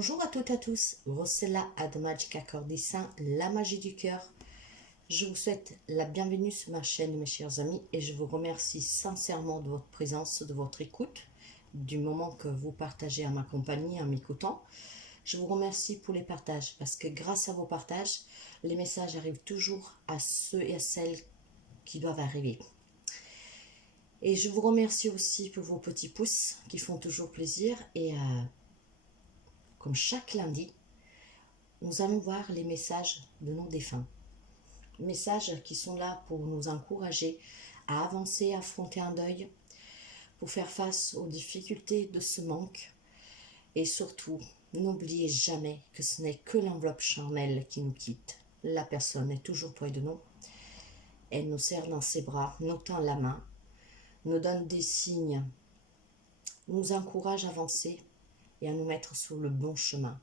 Bonjour à toutes et à tous, Rossella ad Magica Cordissin, la magie du cœur. Je vous souhaite la bienvenue sur ma chaîne, mes chers amis, et je vous remercie sincèrement de votre présence, de votre écoute, du moment que vous partagez à ma compagnie en m'écoutant. Je vous remercie pour les partages, parce que grâce à vos partages, les messages arrivent toujours à ceux et à celles qui doivent arriver. Et je vous remercie aussi pour vos petits pouces qui font toujours plaisir. Et comme chaque lundi, nous allons voir les messages de nos défunts. Messages qui sont là pour nous encourager à avancer, à affronter un deuil, pour faire face aux difficultés de ce manque. Et surtout, n'oubliez jamais que ce n'est que l'enveloppe charnelle qui nous quitte. La personne est toujours près de nous. Elle nous serre dans ses bras, nous tend la main, nous donne des signes, nous encourage à avancer et à nous mettre sur le bon chemin.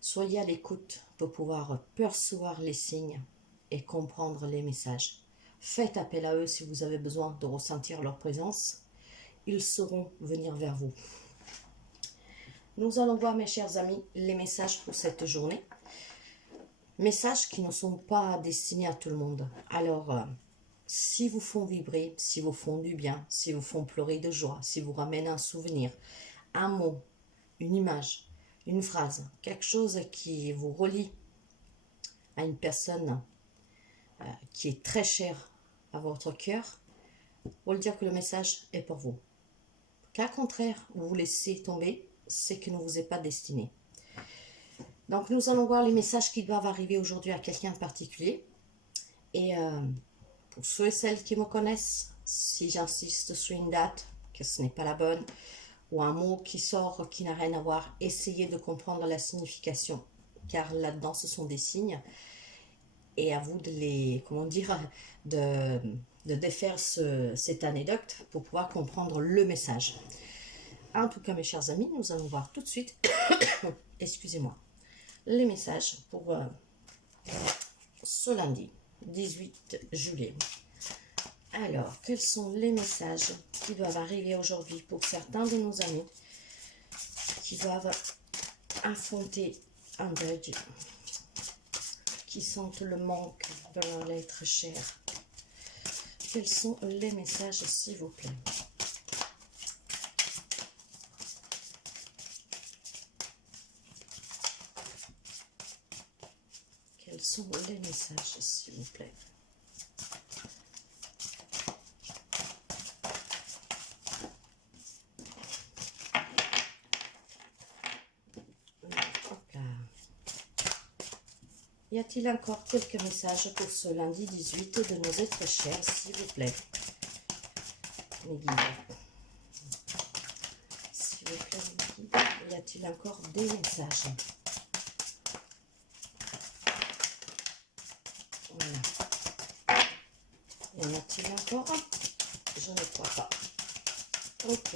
Soyez à l'écoute pour pouvoir percevoir les signes et comprendre les messages. Faites appel à eux si vous avez besoin de ressentir leur présence. Ils sauront venir vers vous. Nous allons voir, mes chers amis, les messages pour cette journée. Messages qui ne sont pas destinés à tout le monde. Alors, si vous font vibrer, si vous font du bien, si vous font pleurer de joie, si vous ramènent un souvenir, un mot, une image, une phrase, quelque chose qui vous relie à une personne qui est très chère à votre cœur, vous le dire que le message est pour vous. Qu'à contraire, vous vous laissez tomber, c'est que ne vous est pas destiné. Donc nous allons voir les messages qui doivent arriver aujourd'hui à quelqu'un de particulier. Et pour ceux et celles qui me connaissent, si j'insiste sur une date, que ce n'est pas la bonne, ou un mot qui sort qui n'a rien à voir, essayez de comprendre la signification, car là-dedans ce sont des signes, et à vous de les, comment dire, de défaire cette anecdote pour pouvoir comprendre le message. En tout cas, mes chers amis, nous allons voir tout de suite, excusez-moi, les messages pour ce lundi 18 juillet. Alors, quels sont les messages qui doivent arriver aujourd'hui pour certains de nos amis qui doivent affronter un deuil, qui sentent le manque de leur être cher? Quels sont les messages, s'il vous plaît? Quels sont les messages, s'il vous plaît? Y a-t-il encore quelques messages pour ce lundi 18 de nos êtres chers, s'il vous plaît? Mes guides. S'il vous plaît, mes guides. Y a-t-il encore des messages? Voilà. Y en a-t-il encore? Je ne crois pas. Ok.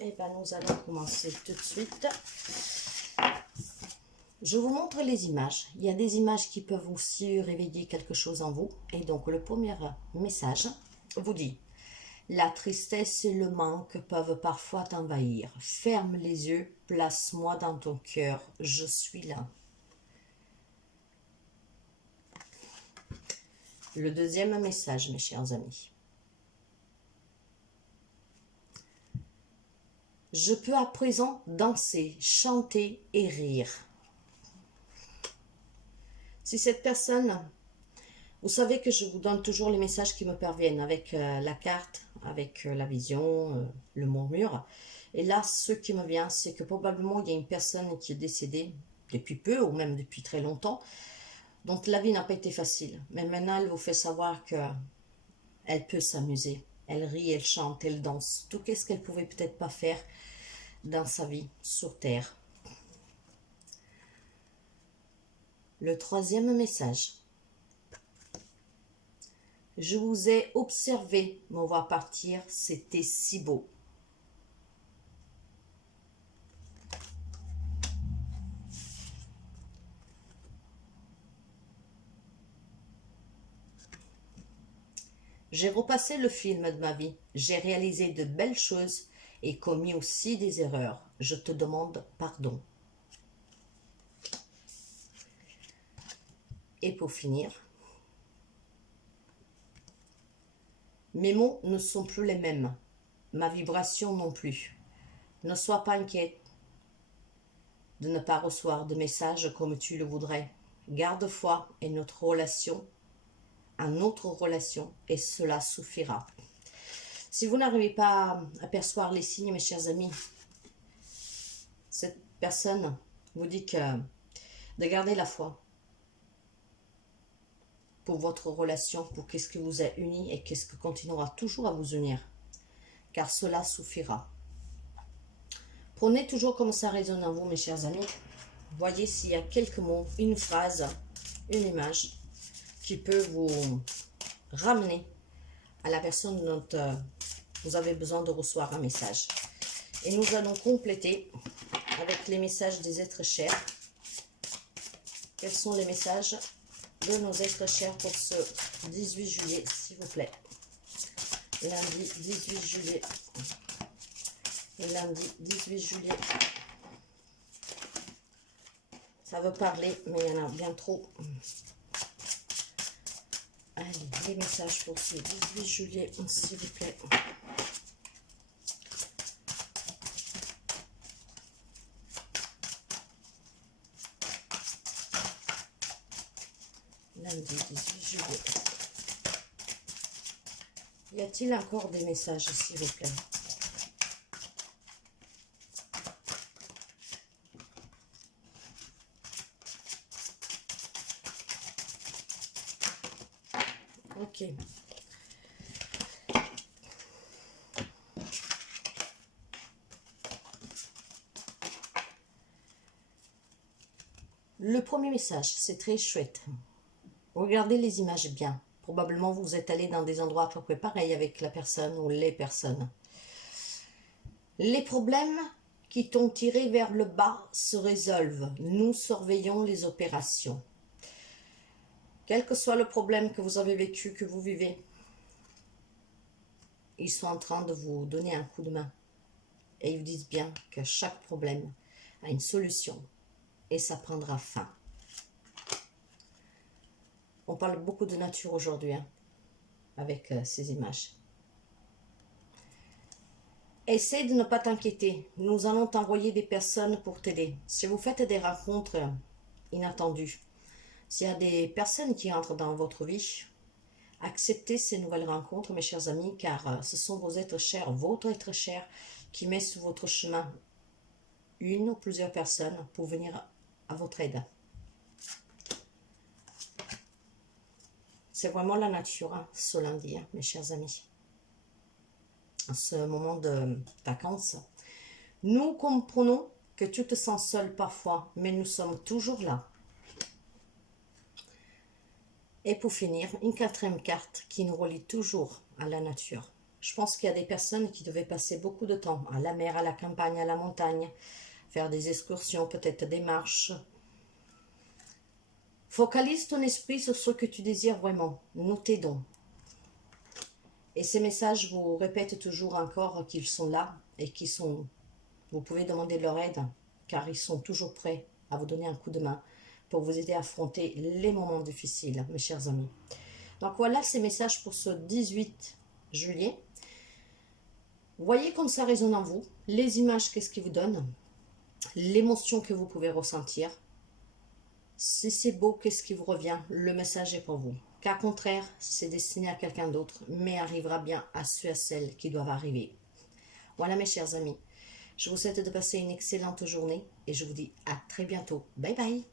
Et bien, nous allons commencer tout de suite. Je vous montre les images. Il y a des images qui peuvent aussi réveiller quelque chose en vous. Et donc, le premier message vous dit: la tristesse et le manque peuvent parfois t'envahir. Ferme les yeux, place-moi dans ton cœur. Je suis là. Le deuxième message, mes chers amis. Je peux à présent danser, chanter et rire. Si cette personne, vous savez que je vous donne toujours les messages qui me parviennent avec la carte, avec la vision, le murmure. Et là, ce qui me vient, c'est que probablement il y a une personne qui est décédée depuis peu ou même depuis très longtemps. Donc la vie n'a pas été facile. Mais maintenant, elle vous fait savoir qu'elle peut s'amuser. Elle rit, elle chante, elle danse. Tout ce qu'elle pouvait peut-être pas faire dans sa vie sur Terre. Le troisième message. Je vous ai observé me voir partir, c'était si beau. J'ai repassé le film de ma vie, j'ai réalisé de belles choses et commis aussi des erreurs. Je te demande pardon. Et pour finir, mes mots ne sont plus les mêmes, ma vibration non plus. Ne sois pas inquiète de ne pas recevoir de messages comme tu le voudrais. Garde foi et notre relation, à notre relation, et cela suffira. Si vous n'arrivez pas à percevoir les signes, mes chers amis, cette personne vous dit que de garder la foi pour votre relation, pour qu'est-ce qui vous a uni et qu'est-ce qui continuera toujours à vous unir, car cela suffira. Prenez toujours comme ça résonne en vous, mes chers amis. Voyez s'il y a quelques mots, une phrase, une image qui peut vous ramener à la personne dont vous avez besoin de recevoir un message. Et nous allons compléter avec les messages des êtres chers. Quels sont les messages de nos êtres chers pour ce 18 juillet, s'il vous plaît? Lundi 18 juillet. Lundi 18 juillet. Ça veut parler, mais il y en a bien trop. Allez, les messages pour ce 18 juillet, s'il vous plaît. Lundi 18 juillet. Y a-t-il encore des messages, s'il vous plaît? Ok. Le premier message, c'est très chouette. Regardez les images bien. Probablement, vous êtes allé dans des endroits à peu près pareils avec la personne ou les personnes. Les problèmes qui t'ont tiré vers le bas se résolvent. Nous surveillons les opérations. Quel que soit le problème que vous avez vécu, que vous vivez, ils sont en train de vous donner un coup de main. Et ils vous disent bien que chaque problème a une solution. Et ça prendra fin. On parle beaucoup de nature aujourd'hui, hein, avec ces images. Essaie de ne pas t'inquiéter. Nous allons t'envoyer des personnes pour t'aider. Si vous faites des rencontres inattendues, s'il y a des personnes qui entrent dans votre vie, acceptez ces nouvelles rencontres, mes chers amis, car ce sont vos êtres chers, votre être cher, qui met sur votre chemin une ou plusieurs personnes pour venir à votre aide. C'est vraiment la nature, hein, ce lundi, hein, mes chers amis. En ce moment de vacances, nous comprenons que tu te sens seul parfois, mais nous sommes toujours là. Et pour finir, une quatrième carte qui nous relie toujours à la nature. Je pense qu'il y a des personnes qui devaient passer beaucoup de temps à la mer, à la campagne, à la montagne, faire des excursions, peut-être des marches. Focalise ton esprit sur ce que tu désires vraiment. Nous t'aidons. Et ces messages vous répètent toujours encore qu'ils sont là et qu'ils sont... Vous pouvez demander leur aide car ils sont toujours prêts à vous donner un coup de main pour vous aider à affronter les moments difficiles, mes chers amis. Donc voilà ces messages pour ce 18 juillet. Voyez comme ça résonne en vous. Les images, qu'est-ce qu'ils vous donnent? L'émotion que vous pouvez ressentir. Si c'est beau, qu'est-ce qui vous revient? Le message est pour vous. Qu'à contraire, c'est destiné à quelqu'un d'autre, mais arrivera bien à ceux et celles qui doivent arriver. Voilà mes chers amis. Je vous souhaite de passer une excellente journée et je vous dis à très bientôt. Bye bye.